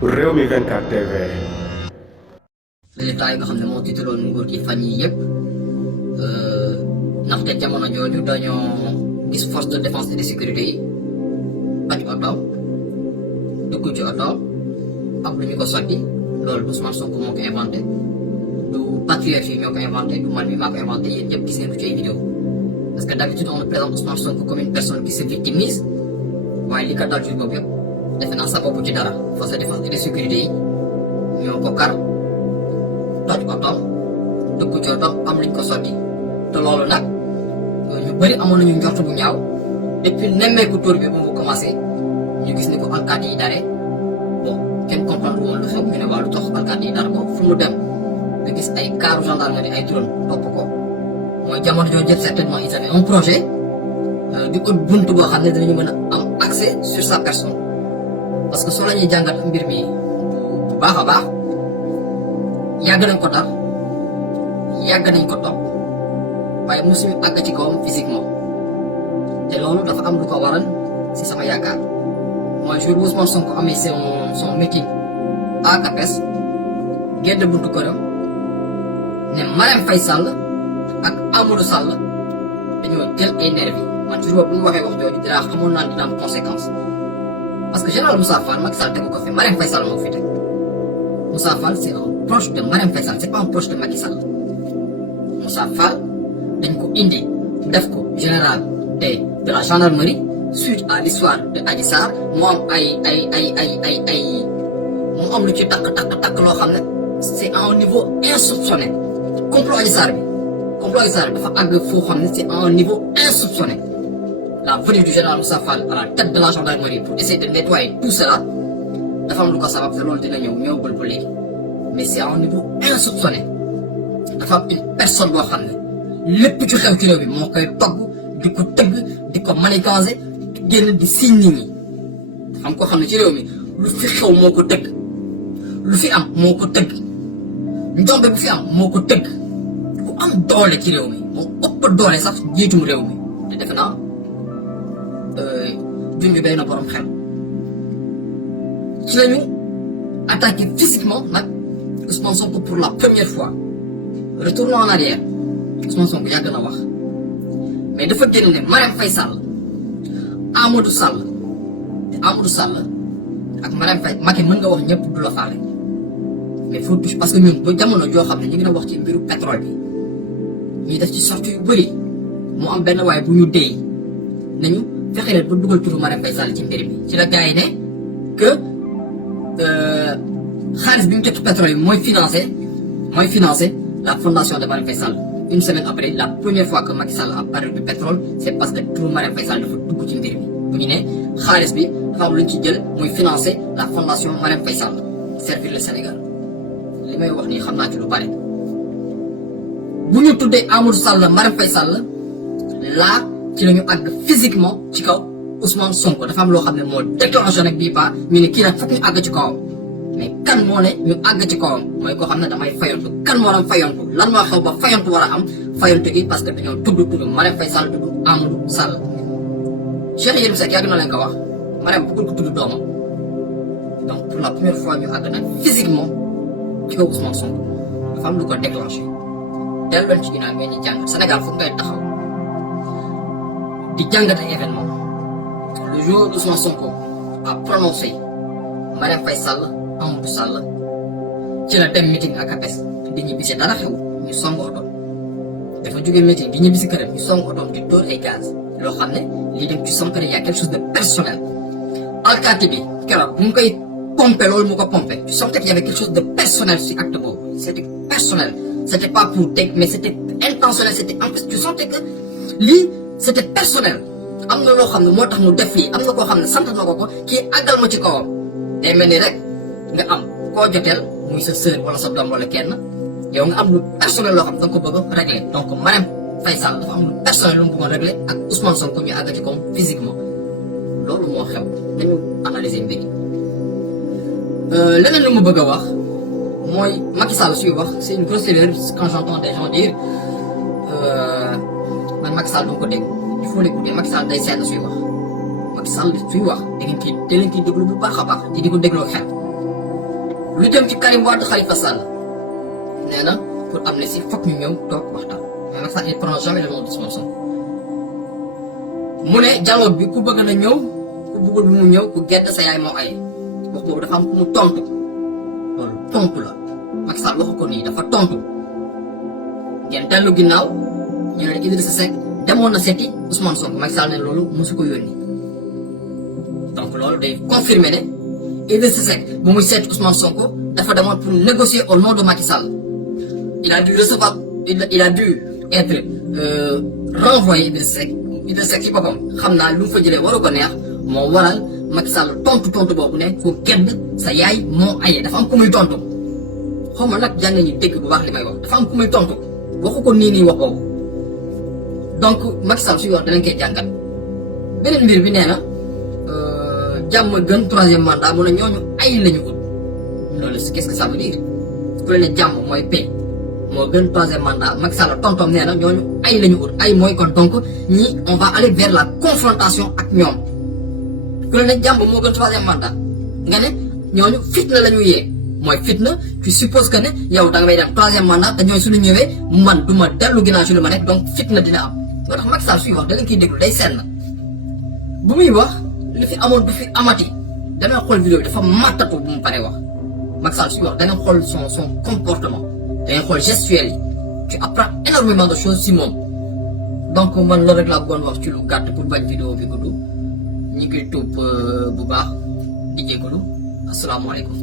Rewmi 24 TV. résultat yi nga xam ne moo tiitaloon nguur gi fan yii yëpp ndaxte jamono jooju dañoo gis force de défense et de sécurité yi bañ oto dugg ci oto am lu ñu ko sotti loolu Ousmane Sonko moo ko inventé du patriote yi ñoo ko inventé du man mi maa ko inventé yéen ñëpp gis ngeen ko ci ay vidéo parce que d'habitude on présente Ousmane Sonko comme une personne qui se victimise waaye li ko dal jour boobu yëpp defe naa sa bopp ci dara force de défense et de sécurité yi ñoo ko kar toj otoom dugg ci otoom am luñ ko sotti te loolu nag ñu bëri amoon nañu njort bu ñaaw depuis nemmeeku tóor bi bu mu commencé ñu gis ni ko alkaati yi dare bon kenn comprendre woon lu xew ñu ne waa lu tax alkaati yi dara ko fu mu dem nga gis ay kaaru gendarmerie ay drone topp ko mooy jamono jooju jëpp certainement ils avaient un projet di ko buntu boo xam ne dinañu mën a am accès sur sa personne parce que soo la ñuy jàngat mbir mi bu baax a baax yàgg nañ ko dar yàgg nañ ko topp waaye mosuñu àgg ci kawam physiquement te loolu dafa am lu ko waral si sama yaakaar mooy jour bu Ousmane Sonko amee son meeting à Capes génn buntu këram ne Marème Faye Sall ak Amadou Sall dañoo jël ay nervi man jour boobu bu mu waxee wax jooju dinaa xamoon naa dina am conséquence parce que général Moussa Fall Macky Sall tegu ko fi Marème Faye Sall moo fi teg Moussa Fall c'est un proche de Marème Faye Sall c'est pas un proche de Macky Sall Moussa Fall dañ ko indi def ko général de la gendarmerie suite à l'histoire de Adji Sarr mu am mu am lu ci takk loo xam ne c'est à un niveau insoupçonné complot Adji Sarr bi dafa àgg foo xam ne c'est à un niveau insoupçonné la venue du général Moussa Fall à la tête de la gendarmerie pour essayer de nettoyer tout cela dafa am lu ko sabab te loolu dina ñëwagul ba léegi mais c'est à un niveau insoupçonné dafa am une personne boo xam ne lépp ci xew ci réew bi moo koy togg di ko tëgg di ko manigancé génn di signe nit ñi dafa am koo xam ne ci réew mi lu fi xew moo ko tëgg lu fi am moo ko tëgg njombe bu fi am moo ko tëgg ku am doole ci réew mi moo ëpp doole sax jiitum réew mi te defe naa junj day na borom xel ci lañu attaqué physiquement nag Ousmane Sonko pour la première fois retournons en arrière Ousmane Sonko yàgg na wax mais dafa génn ne Marème Faye Sall Amadou Sall ak Marème Faye Macky mën nga wax ñëpp du la faale mais faut touche parce que ñun ba jamono joo xam ne ñu ngi doon wax ci mbiru pétrole bi ñuy def ci sortie yu bëri mu am benn waaye bu ñu déy nañu fexe leen ba dugal turu Marème Faye Sall ci mbir mi ci la gars yi ne que xaalis bi mu jot pétrole bi mooy financer la fondation de Marème Faye Sall une semaine après la première fois que Macky Sall a parlé du pétrole c'est parce que turu Marème Faye Sall dafa dugg ci mbir mi bu ñu ne xaalis bi dafa am lu ñu ci jël muy financer la fondation Marème Faye Sall servir le Sénégal li may wax nii xam naa ci lu bari bu ñu tuddee Amadou Sall Marème Faye Sall laa ci la ñu àgg physiquement ci kaw Ousmane Sonko dafa am loo xam ne moo déclenché nag bii pas ñu ne kii nag foog ñu àgg ci kawam mais kan moo ne ñu àgg ci kawam mooy koo xam ne damay fayantu kan moo doon fayantu lan moo xew ba fayantu war a am fayantu gi parce que dañoo tudd Marème Faye Sall tudd Amadou Sall Cheikh Yérim Seck yàgg na leen ko wax Marème bëggul ko tudd doomam donc pour la première fois ñu àgg nag physiquement ci kaw Ousmane Sonko dafa am lu ko déclenché dellu leen ci ginnaaw ngeen ñu jàng Sénégal foog ngay taxaw di jàngat ay événement le jour où Ousmane Sonko a prononcé Marème Faye Sall Amadou Sall ci la dem meeting ak Capes di ñibbisi dara xew ñu song oto dafa jóge meeting di ñibbisi këram ñu song otoom di dóor ay gaz loo xam ne lii dem ci song y a quelque chose de personnel alkaati bi keroog mu ngi koy pompé loolu mu ko pompé tu sentais qu'il y avait quelque chose de personnel si acte boobu c'était personnel c'était pas pour dégg mais c'était intentionnel c'était en plus tu sentais que lii c'était personnel am na loo xam ne moo tax mu def lii am na koo xam ne sant na ko kii àggal ma ci kawam day mel ni rek nga am koo joteel muy sa sœur wala sa doom wala kenn yow nga am lu personnel loo xam ne da nga ko bëgg a régler donc Marème Faye Sall dafa am lu personnel lu mu bëggoon régler ak Ousmane Sonko ñu àgg ci kawam physiquement loolu moo xew nañu analyser mbir yi leneen lu mu bëgg a wax mooy Macky Sall suy wax c'est une grosse erreur quand j'entends des gens dire man Macky Sall du ko dégg il faut l'écouter Macky Sall day seetlu suy wax Macky Sall suy wax da ngeen ciy déglu bu baax a baax te di ko dégloo xel lu jëm ci Karim Wade Khalifa Sall nee na pour amnistie foog ñu ñëw toog waxtaan mais Macky Sall il prend jamais le nom d'Ousmane Sonko mu ne dialogue bi ku bëgg na ñëw ku bëggul bi mu ñëw ku gedd sa yaay moo ay wax boobu dafa am ku mu tontu loolu tontu la Macky Sall waxu ko nii dafa tontu ngeen dellu ginnaaw ñu ne Idrissa Seck demoon na seeti Ousmane Sonko Macky Sall ne loolu mosu ko yónni donc loolu day confirmer ne Idrissa Seck bu muy seeti Ousmane Sonko dafa demoon pour négocier au nom de Macky Sall il a dû recevoir il a dû être renvoyé Idrissa Seck ci boppam xam naa lu mu fa jëlee waru ko neex moo waral Macky Sall tontu boobu ne ku gedd sa yaay moo aye dafa am ku muy tontu xaw ma nag jàng ñu dégg bu baax li may wax dafa am ku muy tontu waxu ko nii wax boobu donc Macky Sall suy wax danañ koy jàngat beneen mbir bi nee na jàmm gën troisième mandat mu ne ñooñu ay lañu ut loolu qu'est-ce que ça veut dire ku leen ne jàmm mooy paix moo gën troisième mandat Macky Sall tontom nee na ñooñu ay lañu ut ay mooy kon donc ñi on va aller vers la confrontation ak ñoom ku leen ne jàmm moo gën troisième mandat nga ne ñooñu fitna la ñu yee mooy fitna tu supposes que ne yow da nga may dem troisième mandat te ñooy suñu ñëwee man du ma dellu ginnaaw ci lu ma nekk donc fitna dina am moo tax Macky Sall suy wax da leen koy déglu day senn bu muy wax li fi amoon du fi amati damay xool vidéo bi dafa màttatu bu mu paree wax Macky Sall suy wax da nga xool son comportement da nga xool gestuel yi tu apprends énormément de choses si moom donc man loolu rek laa bëggoon wax ci lu gàtt pour bañ vidéo bi gudd ñu ngi koy tuub bu baax di jégalu asalaamaaleykum